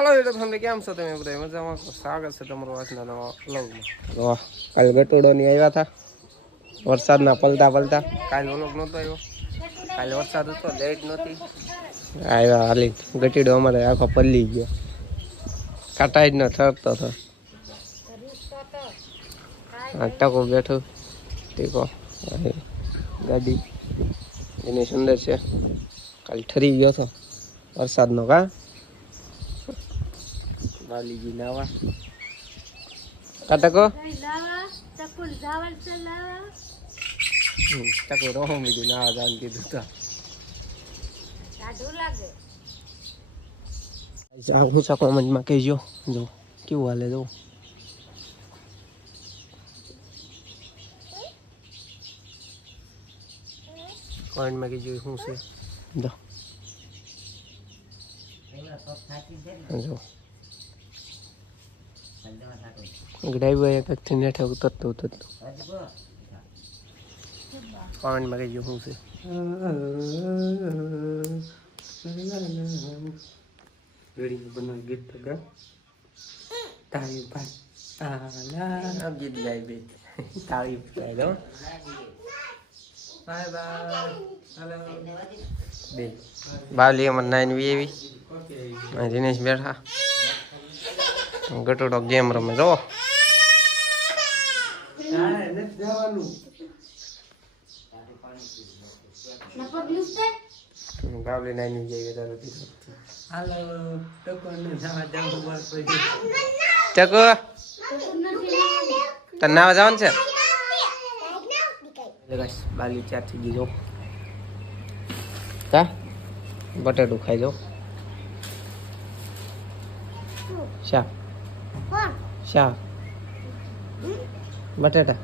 Hello YouTube family કેમ છો તમે બધા? મજામાં સ્વાગત છે તમારું આજના નવા વ્લોગમાં. તો કાલે ગટોડો ની આવ્યા હતા વરસાદના પલતા પલતા કાલે વ્લોગ નહોતો આવ્યો કાલે વરસાદ હતો લેટ નહોતી. આવ્યા હાલી. ગટીડો અમારે આખો પલ્લી ગયો. કાંટા જ ન ઠરતો હતો ટકો બેઠો. ટીકો. ગાડી. એની સુંદર છે. કાલ ઠરી ગયો હતો વરસાદનો કા? વાલીજી નાવા કાટકો ટકો રોહો બીજું નાવા જવાનું કીધું તો આ ઊંચા કોમેન્ટમાં કહેજો જો કેવું હાલે જો કોમેન્ટમાં કહેજો શું છે જો જો ડ્રાઈવર એક એકથી નેઠે ઉતરતો ઉતરતો. કોમેન્ટમાં કહેજો શું છે? રેડી બનાવી ગીત તો ગા. તારી ભાઈ આલા. ગીત ગાય બે. તારી ભાઈ દો બાય બાય. હેલો. બે. બાવલી અમર નાઈન વી એવી દિનેશ બેઠા. ગટોડો ગેમ રમે જો નાઈન વી એવી તારે હાલો જવા જવું બસ પછી તને નાવા જવાનું છે? બાલી ચાર થઈ ગઈ જો. કા? બટેટું ખાઈ જાઓ શાક શાક. બટેટા.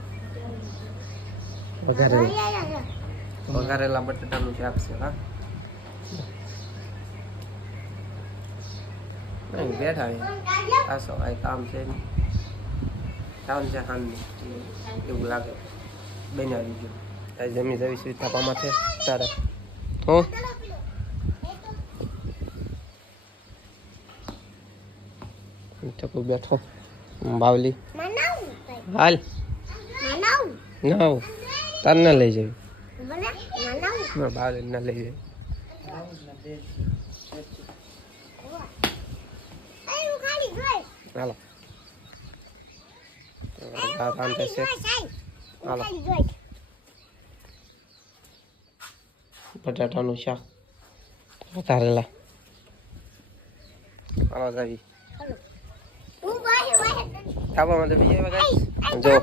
વઘારેલા. વઘારેલા બટેટાનું શાક છે હા? નહીં બેઠા છે. આ સો કામ છે નહીં કામ છે હાલનું. એવું લાગે. બનાવી આ જમી જવી સુવિધા થાપામાં છે તારે. હું? ચકુ બેઠો. બાવલી. હાલ. ના તાર ના લઈ જવી. બાવલી ના લઈ જવી. હાલો. આ રાંધે હાલો. બટાટાનું શાક. વધારેલા હાલો, જાવી. થાપામાં તો બીજા વખત. જો.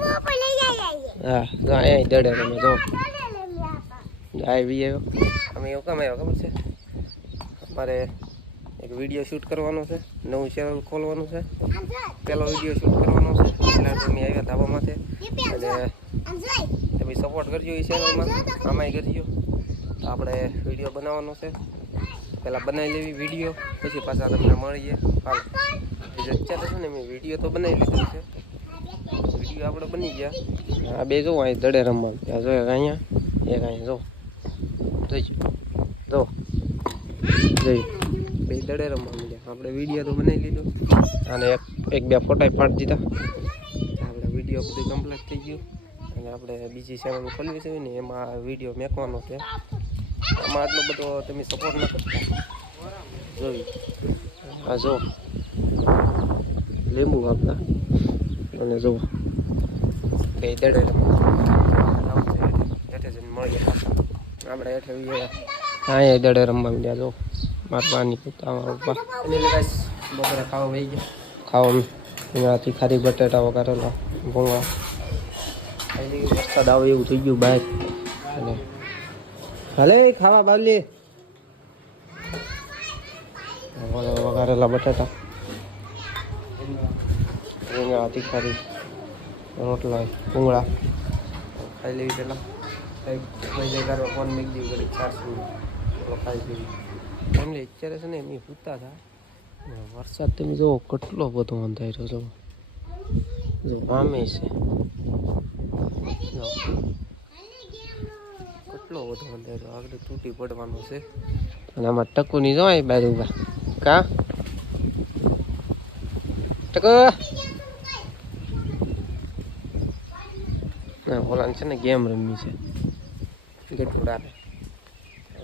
હા જો અહીંયા દડે તમે જો. લે લે બી આવ્યો અમે એવું કામ આવ્યો ખબર છે? અમારે એક વીડિયો શૂટ કરવાનો છે નવું ચેનલ ખોલવાનું છે. પહેલો વીડિયો શૂટ કરવાનો છે. એટલે તો અમે આવ્યા ધાબામાંથી એ અને તમે સપોર્ટ કરજો એ ચેનલમાં આમાંય કરજો. આપણે વીડિયો બનાવવાનો છે. પહેલાં બનાવી લેવી વીડિયો પછી પાછા તમને મળીએ. હાલ. અત્યારે છે ને મેં વીડિયો તો બનાવી લીધો છે. વીડિયો આપણે બની ગયા. આ બે જો, અહીં દડે રમવા ત્યાં જો એક અહીંયા એક અહીંયા જો. જોઈજો જો. જોઈ બે દડે રમવા મળ્યા. આપણે વીડિયો તો બનાવી લીધો. અને એક એક બે ફોટા પાડી દીધા. આપણે વીડિયો બધું કમ્પ્લીટ થઈ ગયું. અને આપણે બીજી ચેનલ ખોલવી છે ને, એમાં વીડિયો મેકવાનો છે. આમાં આટલો બધો તમે સપોર્ટ ન કરતા. જોઈ આ જો. લીંબુ આપતા. અને જો. બે દડે હેઠે જઈને મળીએ. આપણે હેઠે હા દડે રમવા માંડ્યા જો. મારા પાની પૂતા મારા પપ્પા બપોરે ખાવા વહી ગયા. ખાવા એનાથી ખારી બટેટા વગારેલા ખાલી વરસાદ આવે એવું થઈ ગયું બહાર. અને હાલે ખાવા બાવલી. વઘારેલા બટાટા. રીંગણા તીખારી રોટલા ભૂંગળા ખાઈ લેવી પેલા. કંઈક મજા કરવા ફોન દીધું, ઘડીક ચારસી છે ને એમની પૂતા હતા વરસાદ તમે જુઓ કેટલો બધો અંધાર્યો જો જો, આમે છે. કેટલો બધો અંધારો આગળ તૂટી પડવાનો છે. અને આમાં ટકુની જો જવાય બાર ઊભા કા? ટકુ. ઓલા છે ને ગેમ રમવી છે. ગટુડાને.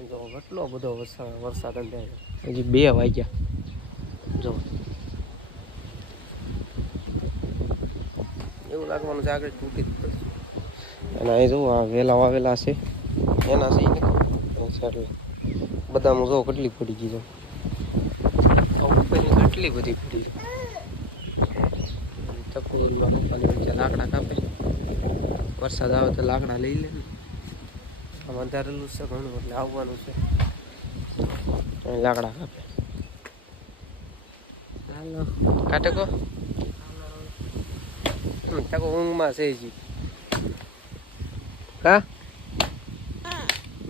જો કેટલો બધો વરસાદ વરસાદ અંદર હજી બે વાગ્યા. જો. એવું લાગવાનું છે આગળ તૂટી જ પડશે. અને અહીં જો આ વેલા વાવેલા છે. એના છે ઈ ને છે એટલે બધામાં જો કેટલી પડી ગઈ છે. કેટલી બધી પડી છે. ચકુરમાં પપ્પાને લાકડા કાપે. વરસાદ આવે તો લાકડા લઈ લે ને. આમ અંધારેલું છે ઘણું એટલે આવવાનું છે. લાકડા કાપે. હાલો. કાટે કો? ટકો ઊંઘમાં છે જી કા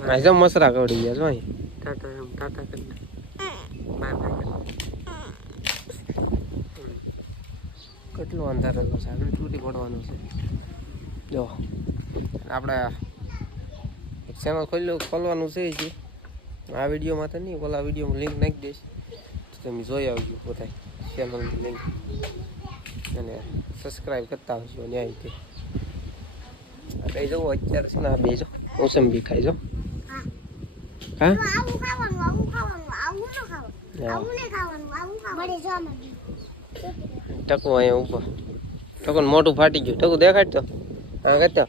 અહીં જો મસરા કવડી ગયા છો અહીં. ટાટા એમ ટાટા કરી. કેટલું અંધારેલું છે આગળ તૂટી પડવાનું છે. જો આપણે એક ચેનલ ખોલ્યું ખોલવાનું છે જે આ વિડીયોમાં તો નહીં ઓલા વિડીયોમાં લિંક નાખી દઈશ. તો તમે જોઈ આવજો પોતાય ચેનલની લિંક અને સબસ્ક્રાઈબ કરતા આવજો ન્યાય તે જવું અત્યારે છે ને આ બે જો મોસંબી ખાઈ જો. હા ટકુ અહીંયા ઉપર ટકુ મોટું ફાટી ગયું. ટકુ દેખાડ તો. હા કરતો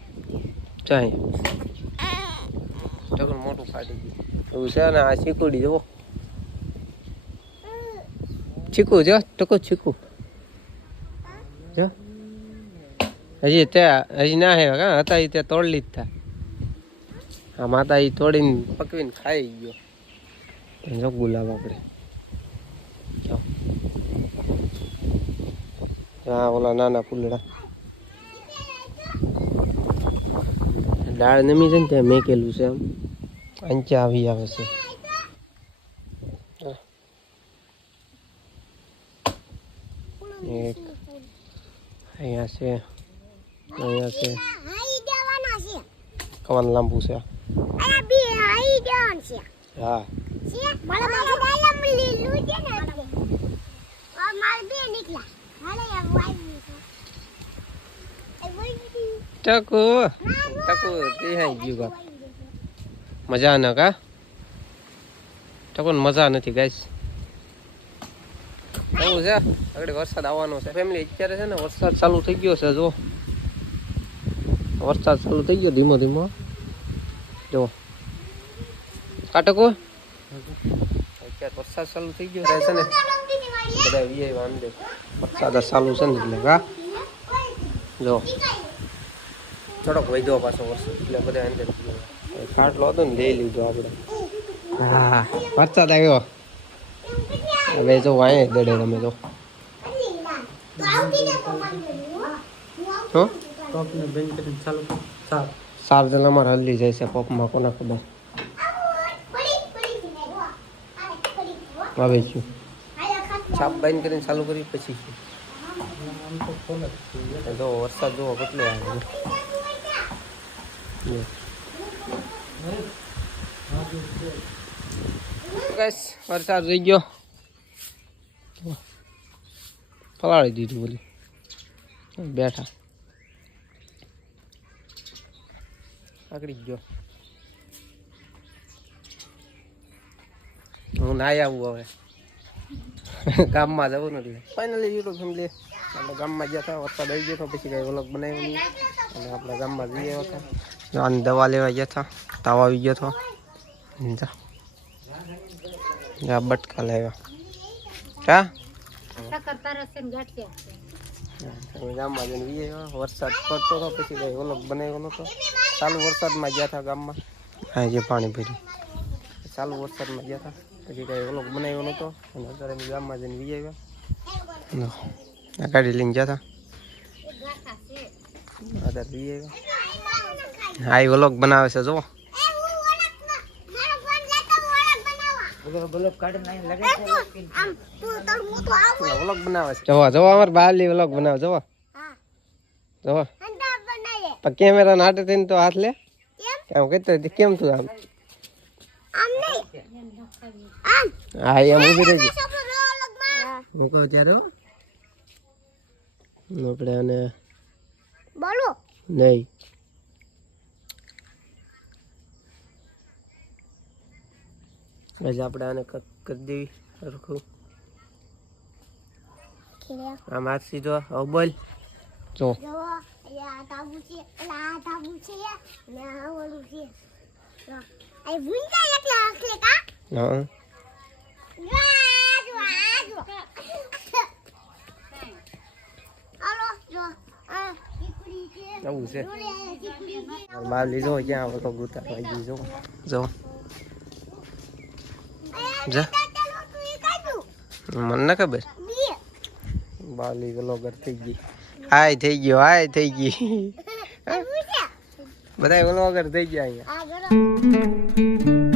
ચાય ટકુ મોટું ફાટી ગયું. એવું છે ને, આ ચીકુડી જુઓ ચીકુ જો, ટકો ચીકુ જો. હજી તે, હજી ના હે કા? હતા તે તોડલી જ આ માતા એ તોડીને પકવીને ખાઈ ગયો. જો ગુલાબ આપણે હા ઓલા નાના ફૂલડા. દાળ નમી છે ને ત્યાં મેકેલું છે આમ અંચા આવી આવે છે. એક. અહીંયા છે. અહીંયા છે. કવાન લાંબુ છે બી છે. હા. છે? મને મારા છે ને આ માર બે નીકળ્યા. હાલે આ વાઈ ટકુ. ટકુ રિહાઈ ગયું બાપ મજા ન કા? ટકુ મજા નથી ગાઈસ. એવું છે? આગળ વરસાદ આવવાનો છે. ફેમિલી અત્યારે છે ને વરસાદ ચાલુ થઈ ગયો છે જો. વરસાદ ચાલુ થઈ ગયો ધીમો ધીમો. જો. કાટકો અત્યારે વરસાદ ચાલુ થઈ ગયો છે ને. બધા વીએ વાંધે વરસાદ ચાલુ છે ને એટલે હા જો. થોડોક વધ્યો પાછો વરસાદ એટલે બધા અંદર ખાટલો હતો ને લઈ લીધો આપણે. હા વરસાદ આવ્યો. હવે જો વાય દડે તમે જો હો. ટોપને કરીને ચાલુ. સાર જણ અમારે હલ્લી જાય છે પપમાં કોના ખબર? આવે છું. છાપ બાંધ કરીને ચાલુ કરી, પછી જ વરસાદ જોવો કેટલો આવે વરસાદ રહી ગયો. પલાળી દીધું બધું. બેઠા. આગળી ગયો. હું નાઈ આવું હવે. ગામમાં જવું નથી. ફાઇનલી યુટ્યુબ ફેમિલી આપણે ગામમાં ગયા હતા વરસાદ આવી ગયો હતો પછી કાંઈ વ્લોગ બનાવ્યો નહીં. અને આપણે ગામમાં જઈએ હતા આની દવા લેવા ગયા હતા તાવ આવી ગયો હતો. જા. બટકા લાવ્યા. હા ગામમાં જઈને વરસાદ પડતો હતો પછી કઈ વ્લોગ બનાવ્યો નતો ચાલુ વરસાદમાં ગયા હતા ગામમાં? હા જે પાણી ભર્યું. ચાલુ વરસાદમાં ગયા હતા પછી કઈ ઓલો બનાવ્યો નહોતો? અને અત્યારે અમે ગામમાં જઈને વી આવ્યા? આ ગાડી લઈને ગયા હતા અત્યારે વી આવ્યા? હા એ વ્લોગ બનાવે છે જો વ્લોગ બનાવે છે. જોવા જોવા અમારે બહારલી વ્લોગ બનાવે જોવા જોવા પણ કેમેરા નાટે થઈને તો હાથ લે. એમ કહેતો કેમ તું આમ? હા એમ ઊભી રહેજે. ત્યારે આપણે બોલો. નહીં. આજે આપણે આને કરી દેવી સરખું. આમ હાથ સીધો. હવે બોલ. જો અહીંયા આ તાબુ છે એટલે આ તાબુ છે. અને આ ઓલું છે આ ભૂંજા એટલે આખલે કા? હા. જો આ જો. હાલો જો આ આવું છે. બાર લીધો ક્યાં? ઓલો ગુતા વાગી જો. જો. જા મને ખબર? બાલી વ્લોગર થઈ ગઈ. હાય થઈ ગયો હાય થઈ ગઈ. બધા ભૂંજા બધા થઈ ગયા અહીંયા.